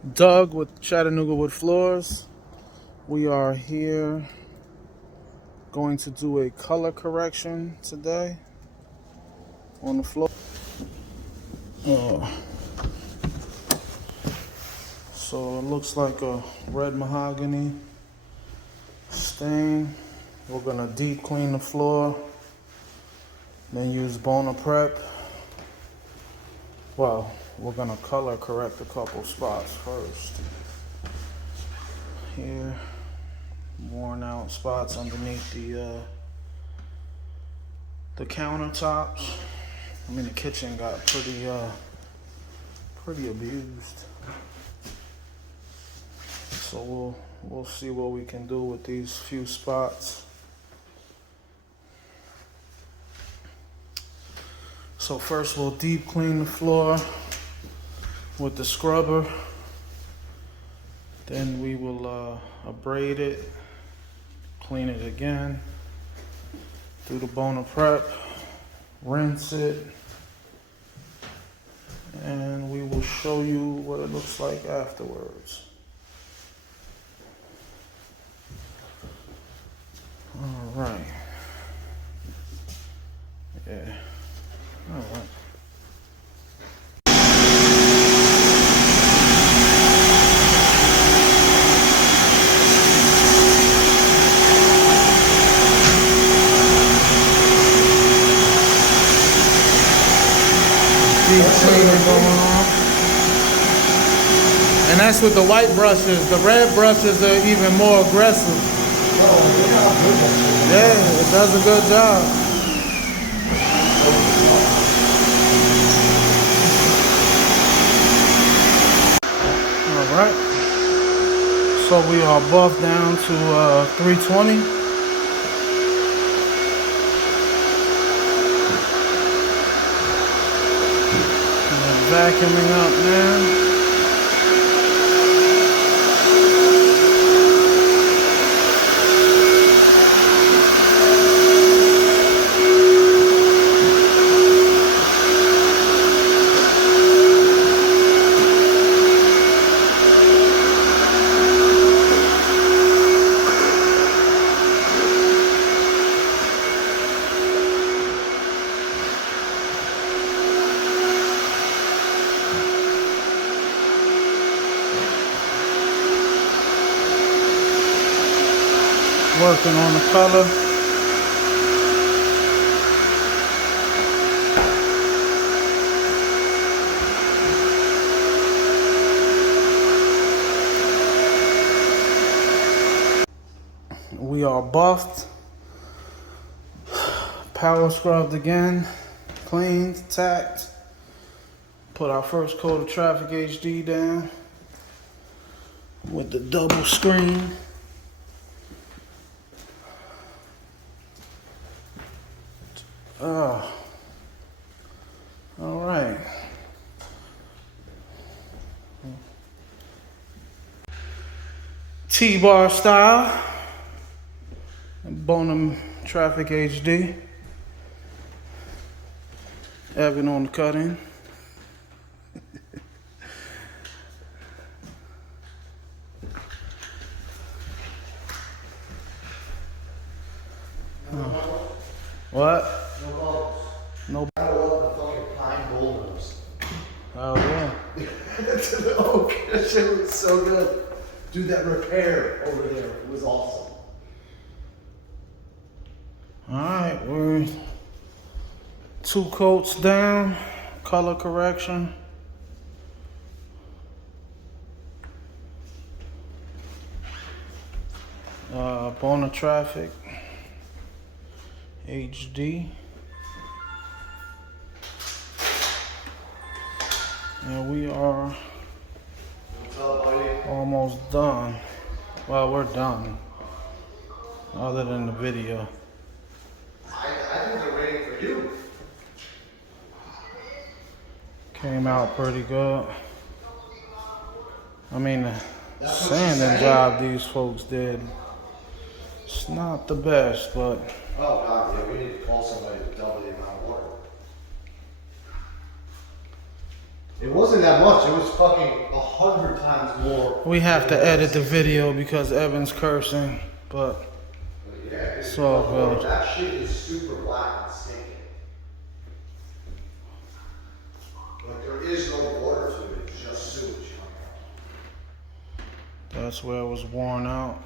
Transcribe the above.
Doug with Chattanooga Wood Floors. We are here going to do a color correction today on the floor. So it looks like a red mahogany stain. We're gonna deep clean the floor, then use Bona Prep. Well, we're gonna color correct a couple spots first. Here, worn out spots underneath the countertops. I mean, the kitchen got pretty abused. So we'll see what we can do with these few spots. So first we'll deep clean the floor with the scrubber. Then we will abrade it, clean it again, do the Bona Prep, rinse it, and we will show you what it looks like afterwards. All right. Yeah. All right. Deep cleaning going on. And that's with the white brushes. The red brushes are even more aggressive. Yeah, it does a good job. All right. So we are buffed down to 320. And vacuuming up now. Working on the color. We are buffed, power scrubbed again, cleaned, tacked, put our first coat of Traffic HD down with the double screen. All right. T-bar style. Bona Traffic HD. Evan on the cut-in. What? No bubbles. No. I love the fucking pine boulders. Oh yeah. To the oak. That shit was so good. Dude, that repair over there was awesome. Alright, we're 2 coats down, color correction. Bona Traffic HD. And we are What's up, buddy? almost done. Well, we're done. Other than the video. I think they're waiting for you. Came out pretty good. I mean, the That's what she sanding said. job these folks did, it's not the best, but Oh, God, yeah, we need to call somebody to double the amount of water. It wasn't that much. It was fucking 100 times more. We have to edit the video because Evan's cursing, but Yeah, it's all good. that shit is super black and stinking. Like there is no water to it. It's just sewage coming out. That's where it was worn out.